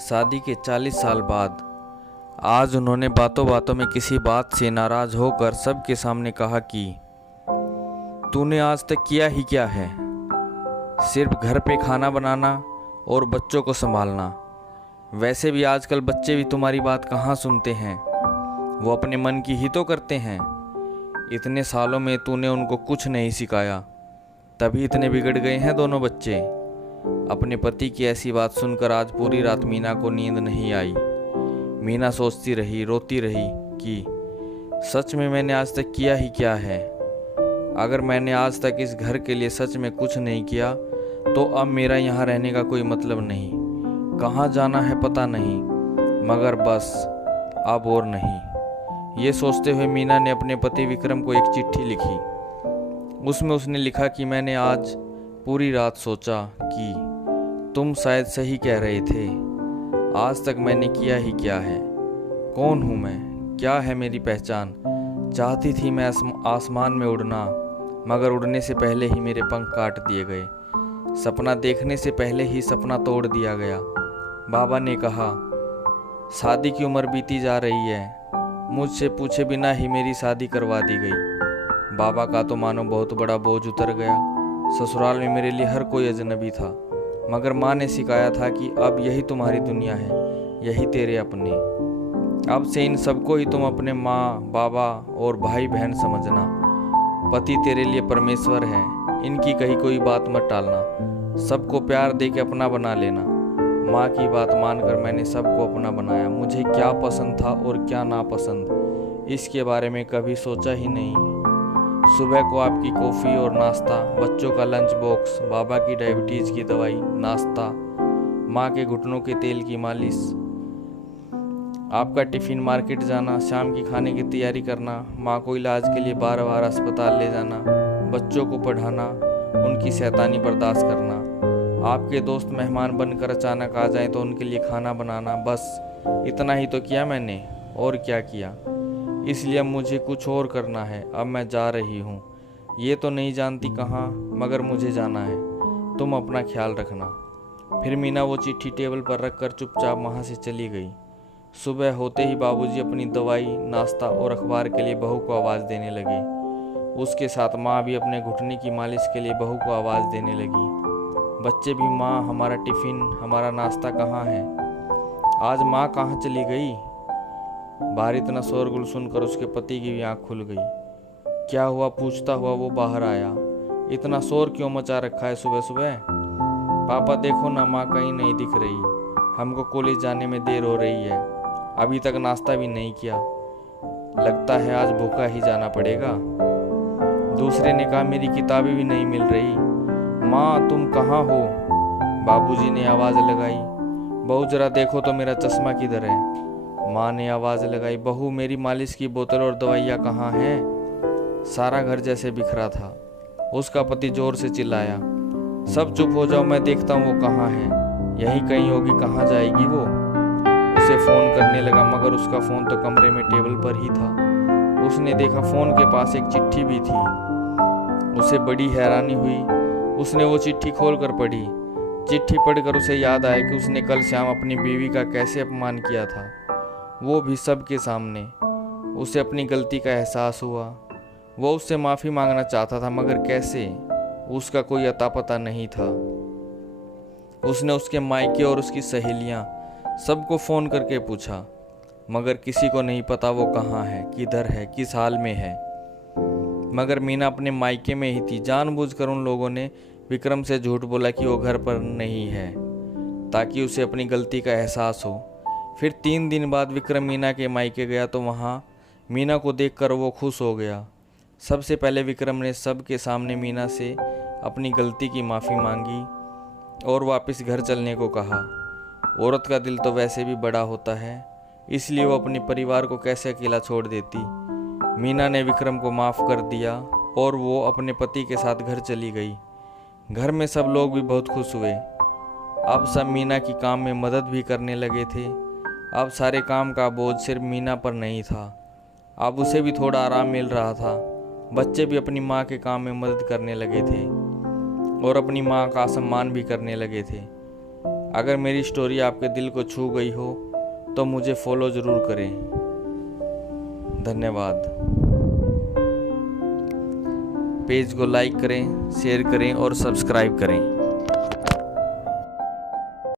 शादी के 40 साल बाद आज उन्होंने बातों बातों में किसी बात से नाराज होकर सबके सामने कहा कि तूने आज तक किया ही क्या है, सिर्फ घर पे खाना बनाना और बच्चों को संभालना। वैसे भी आजकल बच्चे भी तुम्हारी बात कहाँ सुनते हैं, वो अपने मन की ही तो करते हैं। इतने सालों में तूने उनको कुछ नहीं सिखाया, तभी इतने बिगड़ गए हैं दोनों बच्चे। अपने पति की ऐसी बात सुनकर आज पूरी रात मीना को नींद नहीं आई। मीना सोचती रही, रोती रही कि सच में मैंने आज तक किया ही क्या है। अगर मैंने आज तक इस घर के लिए सच में कुछ नहीं किया तो अब मेरा यहाँ रहने का कोई मतलब नहीं। कहाँ जाना है पता नहीं, मगर बस अब और नहीं। ये सोचते हुए मीना ने अपने पति विक्रम को एक चिट्ठी लिखी। उसमें उसने लिखा कि मैंने आज पूरी रात सोचा कि तुम शायद सही कह रहे थे। आज तक मैंने किया ही क्या है। कौन हूँ मैं, क्या है मेरी पहचान। चाहती थी मैं आसमान में उड़ना, मगर उड़ने से पहले ही मेरे पंख काट दिए गए। सपना देखने से पहले ही सपना तोड़ दिया गया। बाबा ने कहा शादी की उम्र बीती जा रही है, मुझसे पूछे बिना ही मेरी शादी करवा दी गई। बाबा का तो मानो बहुत बड़ा बोझ उतर गया। ससुराल में मेरे लिए हर कोई अजनबी था, मगर माँ ने सिखाया था कि अब यही तुम्हारी दुनिया है, यही तेरे अपने। अब से इन सबको ही तुम अपने माँ, बाबा और भाई बहन समझना। पति तेरे लिए परमेश्वर है, इनकी कही कोई बात मत टालना। सबको प्यार दे के अपना बना लेना। माँ की बात मानकर मैंने सबको अपना बनाया। मुझे क्या पसंद था और क्या नापसंद, इसके बारे में कभी सोचा ही नहीं। सुबह को आपकी कॉफ़ी और नाश्ता, बच्चों का लंच बॉक्स, बाबा की डायबिटीज़ की दवाई, नाश्ता, माँ के घुटनों के तेल की मालिश, आपका टिफ़िन, मार्केट जाना, शाम की खाने की तैयारी करना, माँ को इलाज के लिए बार बार अस्पताल ले जाना, बच्चों को पढ़ाना, उनकी शैतानी बर्दाश्त करना, आपके दोस्त मेहमान बनकर अचानक आ जाएं तो उनके लिए खाना बनाना। बस इतना ही तो किया मैंने, और क्या किया। इसलिए अब मुझे कुछ और करना है। अब मैं जा रही हूँ, ये तो नहीं जानती कहाँ, मगर मुझे जाना है। तुम अपना ख्याल रखना। फिर मीना वो चिट्ठी टेबल पर रखकर चुपचाप वहाँ से चली गई। सुबह होते ही बाबूजी अपनी दवाई, नाश्ता और अखबार के लिए बहू को आवाज़ देने लगे। उसके साथ माँ भी अपने घुटने की मालिश के लिए बहू को आवाज़ देने लगी। बच्चे भी माँ हमारा टिफ़िन, हमारा नाश्ता कहाँ है, आज माँ कहाँ चली गई। बाहर इतना शोरगुल सुनकर उसके पति की भी आँख खुल गई। क्या हुआ पूछता हुआ वो बाहर आया। इतना शोर क्यों मचा रखा है सुबह सुबह। पापा देखो ना, माँ कहीं नहीं दिख रही। हमको कॉलेज जाने में देर हो रही है, अभी तक नाश्ता भी नहीं किया। लगता है आज भूखा ही जाना पड़ेगा। दूसरे ने कहा मेरी किताबें भी नहीं मिल रही। माँ तुम कहाँ हो। बाबूजी ने आवाज़ लगाई, बहू जरा देखो तो मेरा चश्मा किधर है। माँ ने आवाज़ लगाई, बहू मेरी मालिश की बोतल और दवाइयाँ कहाँ हैं। सारा घर जैसे बिखरा था। उसका पति जोर से चिल्लाया, सब चुप हो जाओ, मैं देखता हूँ वो कहाँ है। यहीं कहीं होगी, कहाँ जाएगी वो। उसे फ़ोन करने लगा, मगर उसका फ़ोन तो कमरे में टेबल पर ही था। उसने देखा फ़ोन के पास एक चिट्ठी भी थी। उसे बड़ी हैरानी हुई। उसने वो चिट्ठी खोल कर पढ़ी। चिट्ठी पढ़कर उसे याद आया कि उसने कल शाम अपनी बीवी का कैसे अपमान किया था, वो भी सबके सामने। उसे अपनी गलती का एहसास हुआ। वो उससे माफ़ी मांगना चाहता था, मगर कैसे, उसका कोई अता पता नहीं था। उसने उसके मायके और उसकी सहेलियां सबको फ़ोन करके पूछा, मगर किसी को नहीं पता वो कहाँ है, किधर है, किस हाल में है। मगर मीना अपने मायके में ही थी। जानबूझकर उन लोगों ने विक्रम से झूठ बोला कि वो घर पर नहीं है, ताकि उसे अपनी गलती का एहसास हो। फिर 3 दिन बाद विक्रम मीना के मायके गया तो वहाँ मीना को देखकर वो खुश हो गया। सबसे पहले विक्रम ने सबके सामने मीना से अपनी गलती की माफ़ी मांगी और वापस घर चलने को कहा। औरत का दिल तो वैसे भी बड़ा होता है, इसलिए वो अपने परिवार को कैसे अकेला छोड़ देती। मीना ने विक्रम को माफ़ कर दिया और वो अपने पति के साथ घर चली गई। घर में सब लोग भी बहुत खुश हुए। अब सब मीना की काम में मदद भी करने लगे थे। अब सारे काम का बोझ सिर्फ मीना पर नहीं था, अब उसे भी थोड़ा आराम मिल रहा था। बच्चे भी अपनी माँ के काम में मदद करने लगे थे और अपनी माँ का सम्मान भी करने लगे थे। अगर मेरी स्टोरी आपके दिल को छू गई हो तो मुझे फॉलो ज़रूर करें। धन्यवाद। पेज को लाइक करें, शेयर करें और सब्सक्राइब करें।